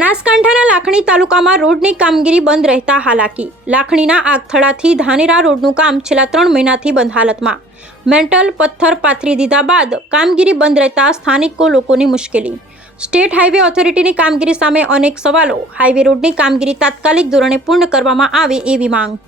બનાસકાંઠાના લાખણી તાલુકામાં રોડની કામગીરી બંધ રહેતા હાલાકી। લાખણીના આગથળાથી ધાનેરા રોડનું કામ છેલ્લા 3 મહિનાથી બંધ હાલતમાં। મેન્ટલ પથ્થર પાથરી દીધા બાદ કામગીરી બંધ રહેતા સ્થાનિકો લોકોની મુશ્કેલી। સ્ટેટ હાઈવે ઓથોરિટીની કામગીરી સામે અનેક સવાલો। હાઈવે રોડની કામગીરી તાત્કાલિક ધોરણે પૂર્ણ કરવામાં આવે એવી માંગ।